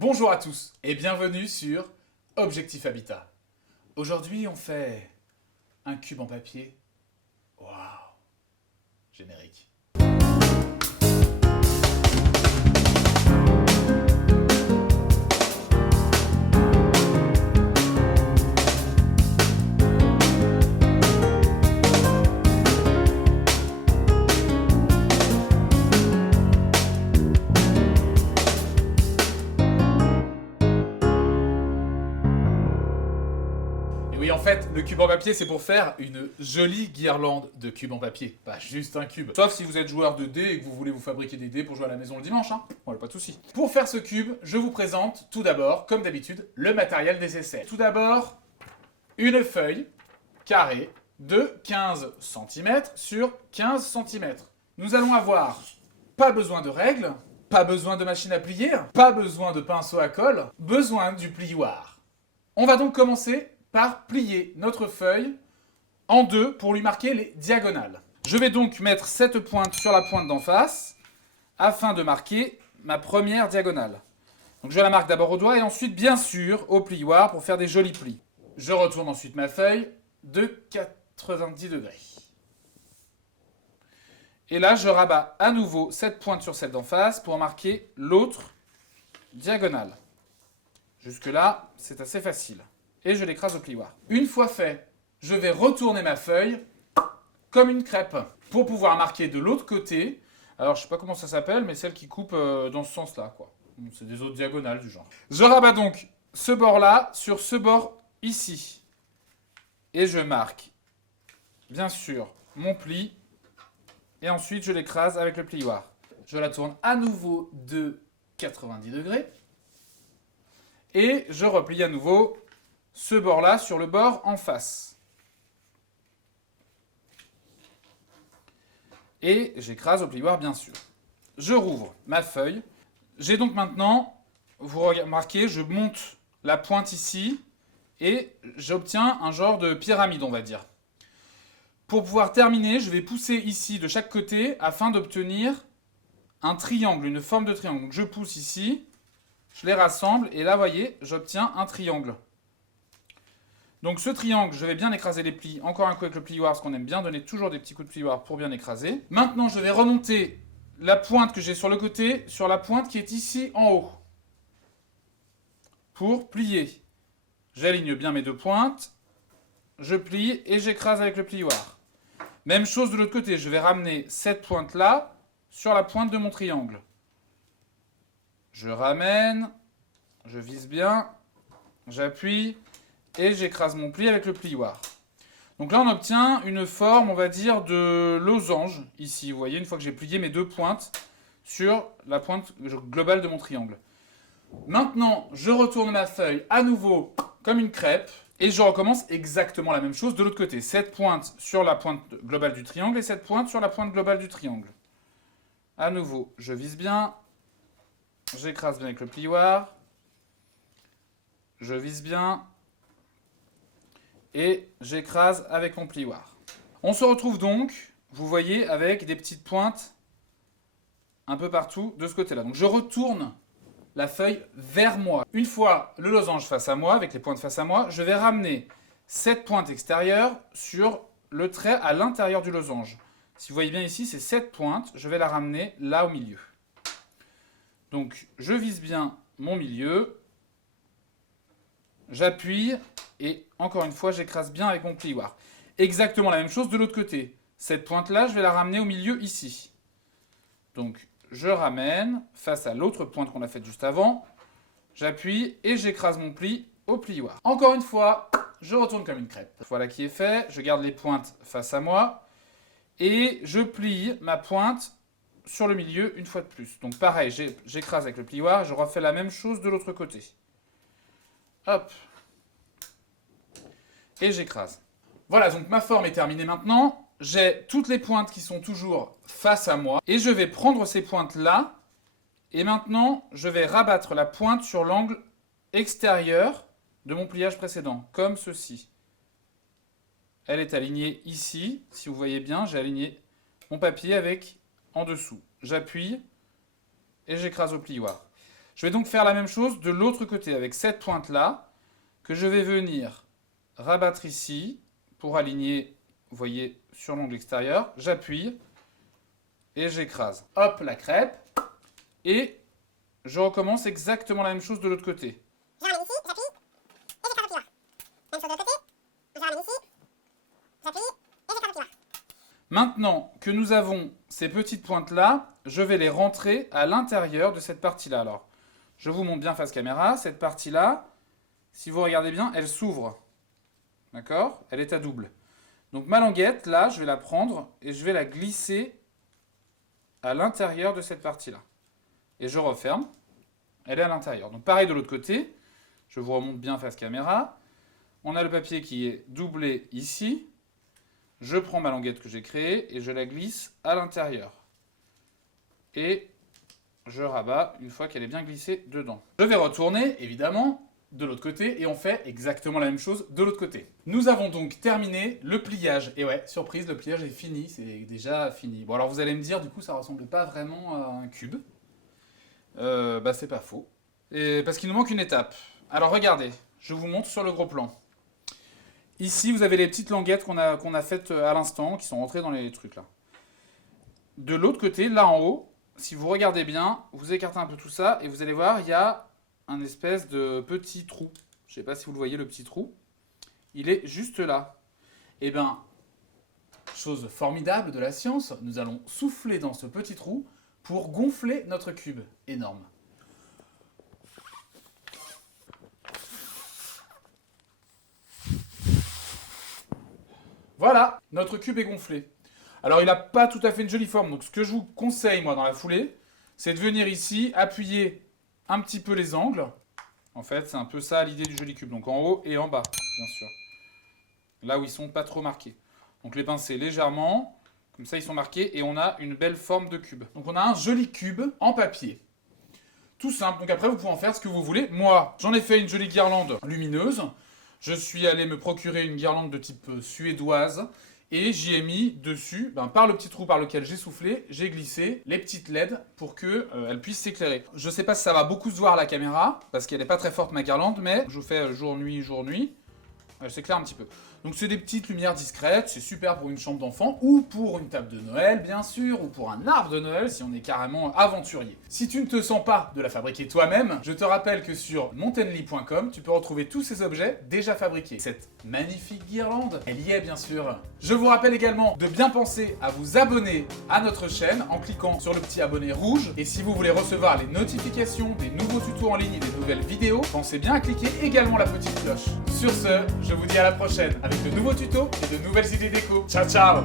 Bonjour à tous et bienvenue sur Objectif Habitat. Aujourd'hui, on fait un cube en papier. Waouh! Générique. Oui, en fait, le cube en papier, c'est pour faire une jolie guirlande de cubes en papier. Pas juste un cube. Sauf si vous êtes joueur de dés et que vous voulez vous fabriquer des dés pour jouer à la maison le dimanche, hein. Voilà, pas de souci. Pour faire ce cube, je vous présente tout d'abord, comme d'habitude, le matériel nécessaire. Tout d'abord, une feuille carrée de 15 cm sur 15 cm. Nous allons avoir pas besoin de règles, pas besoin de machine à plier, pas besoin de pinceau à colle, besoin du plioir. On va donc commencer par plier notre feuille en deux pour lui marquer les diagonales. Je vais donc mettre cette pointe sur la pointe d'en face afin de marquer ma première diagonale. Donc je la marque d'abord au doigt et ensuite bien sûr au plioir pour faire des jolis plis. Je retourne ensuite ma feuille de 90 degrés. Et là je rabats à nouveau cette pointe sur celle d'en face pour marquer l'autre diagonale. Jusque là c'est assez facile. Et je l'écrase au plioir. Une fois fait, je vais retourner ma feuille comme une crêpe pour pouvoir marquer de l'autre côté. Alors je sais pas comment ça s'appelle, mais celle qui coupe dans ce sens-là, quoi. C'est des autres diagonales du genre. Je rabats donc ce bord-là sur ce bord ici. Et je marque, bien sûr, mon pli. Et ensuite je l'écrase avec le plioir. Je la tourne à nouveau de 90 degrés. Et je replie à nouveau ce bord-là sur le bord en face. Et j'écrase au plioir, bien sûr. Je rouvre ma feuille. J'ai donc maintenant, vous remarquez, je monte la pointe ici et j'obtiens un genre de pyramide, on va dire. Pour pouvoir terminer, je vais pousser ici de chaque côté afin d'obtenir un triangle, une forme de triangle. Donc je pousse ici, je les rassemble et là, vous voyez, j'obtiens un triangle. Donc ce triangle, je vais bien écraser les plis, encore un coup avec le plioir, parce qu'on aime bien donner toujours des petits coups de plioir pour bien écraser. Maintenant, je vais remonter la pointe que j'ai sur le côté, sur la pointe qui est ici en haut. Pour plier. J'aligne bien mes deux pointes, je plie et j'écrase avec le plioir. Même chose de l'autre côté, je vais ramener cette pointe-là sur la pointe de mon triangle. Je ramène, je vise bien, j'appuie et j'écrase mon pli avec le plioir. Donc là, on obtient une forme, on va dire, de losange, ici. Vous voyez, une fois que j'ai plié mes deux pointes sur la pointe globale de mon triangle. Maintenant, je retourne ma feuille à nouveau comme une crêpe et je recommence exactement la même chose de l'autre côté. Cette pointe sur la pointe globale du triangle et cette pointe sur la pointe globale du triangle. À nouveau, je vise bien, j'écrase bien avec le plioir, je vise bien, et j'écrase avec mon plioir. On se retrouve donc, vous voyez, avec des petites pointes un peu partout de ce côté-là. Donc je retourne la feuille vers moi. Une fois le losange face à moi, avec les pointes face à moi, je vais ramener cette pointe extérieure sur le trait à l'intérieur du losange. Si vous voyez bien ici, c'est cette pointe, je vais la ramener là au milieu. Donc je vise bien mon milieu, j'appuie et encore une fois, j'écrase bien avec mon plioir. Exactement la même chose de l'autre côté. Cette pointe-là, je vais la ramener au milieu ici. Donc, je ramène face à l'autre pointe qu'on a faite juste avant. J'appuie et j'écrase mon pli au plioir. Encore une fois, je retourne comme une crêpe. Voilà qui est fait. Je garde les pointes face à moi. Et je plie ma pointe sur le milieu une fois de plus. Donc pareil, j'écrase avec le plioir. Je refais la même chose de l'autre côté. Hop. Et j'écrase. Voilà, donc ma forme est terminée maintenant. J'ai toutes les pointes qui sont toujours face à moi. Et je vais prendre ces pointes-là. Et maintenant, je vais rabattre la pointe sur l'angle extérieur de mon pliage précédent, comme ceci. Elle est alignée ici. Si vous voyez bien, j'ai aligné mon papier avec en dessous. J'appuie et j'écrase au plioir. Je vais donc faire la même chose de l'autre côté avec cette pointe-là que je vais venir rabattre ici pour aligner, vous voyez, sur l'ongle extérieur. J'appuie et j'écrase. Hop, la crêpe. Et je recommence exactement la même chose de l'autre côté. Je ramène ici, j'appuie, et j'écrase au piloir. Même chose de l'autre côté, je ramène ici, j'appuie, et j'écrase au piloir. Maintenant que nous avons ces petites pointes-là, je vais les rentrer à l'intérieur de cette partie-là. Alors, je vous montre bien face caméra. Cette partie-là, si vous regardez bien, elle s'ouvre. D'accord? Elle est à double. Donc ma languette, là, je vais la prendre et je vais la glisser à l'intérieur de cette partie-là. Et je referme. Elle est à l'intérieur. Donc pareil de l'autre côté. Je vous remonte bien face caméra. On a le papier qui est doublé ici. Je prends ma languette que j'ai créée et je la glisse à l'intérieur. Et je rabats une fois qu'elle est bien glissée dedans. Je vais retourner, évidemment, de l'autre côté et on fait exactement la même chose de l'autre côté. Nous avons donc terminé le pliage. Et ouais, surprise, le pliage est fini, c'est déjà fini. Bon alors vous allez me dire, du coup ça ressemble pas vraiment à un cube. Bah c'est pas faux. Et parce qu'il nous manque une étape. Alors regardez, je vous montre sur le gros plan. Ici vous avez les petites languettes qu'on a faites à l'instant, qui sont rentrées dans les trucs là. De l'autre côté, là en haut, si vous regardez bien, vous écartez un peu tout ça et vous allez voir, il y a un espèce de petit trou. Je ne sais pas si vous le voyez, le petit trou. Il est juste là. Eh bien, chose formidable de la science, nous allons souffler dans ce petit trou pour gonfler notre cube énorme. Voilà, notre cube est gonflé. Alors il n'a pas tout à fait une jolie forme, donc ce que je vous conseille moi dans la foulée, c'est de venir ici, appuyer un petit peu les angles. En fait, c'est un peu ça l'idée du joli cube. Donc en haut et en bas, bien sûr. Là où ils sont pas trop marqués. Donc les pincer légèrement, comme ça ils sont marqués et on a une belle forme de cube. Donc on a un joli cube en papier. Tout simple, donc après vous pouvez en faire ce que vous voulez. Moi, j'en ai fait une jolie guirlande lumineuse. Je suis allé me procurer une guirlande de type suédoise. Et j'y ai mis dessus, par le petit trou par lequel j'ai soufflé, j'ai glissé les petites LED pour qu'elles puissent s'éclairer. Je ne sais pas si ça va beaucoup se voir à la caméra, parce qu'elle n'est pas très forte ma guirlande, mais je vous fais jour-nuit, jour-nuit. Elle s'éclaire un petit peu. Donc c'est des petites lumières discrètes, c'est super pour une chambre d'enfant, ou pour une table de Noël bien sûr, ou pour un arbre de Noël si on est carrément aventurier. Si tu ne te sens pas de la fabriquer toi-même, je te rappelle que sur montenly.com, tu peux retrouver tous ces objets déjà fabriqués. Cette magnifique guirlande, elle y est bien sûr. Je vous rappelle également de bien penser à vous abonner à notre chaîne en cliquant sur le petit abonné rouge. Et si vous voulez recevoir les notifications des nouveaux tutos en ligne et des nouvelles vidéos, pensez bien à cliquer également la petite cloche. Sur ce, je vous dis à la prochaine avec de nouveaux tutos et de nouvelles idées déco. Ciao ciao!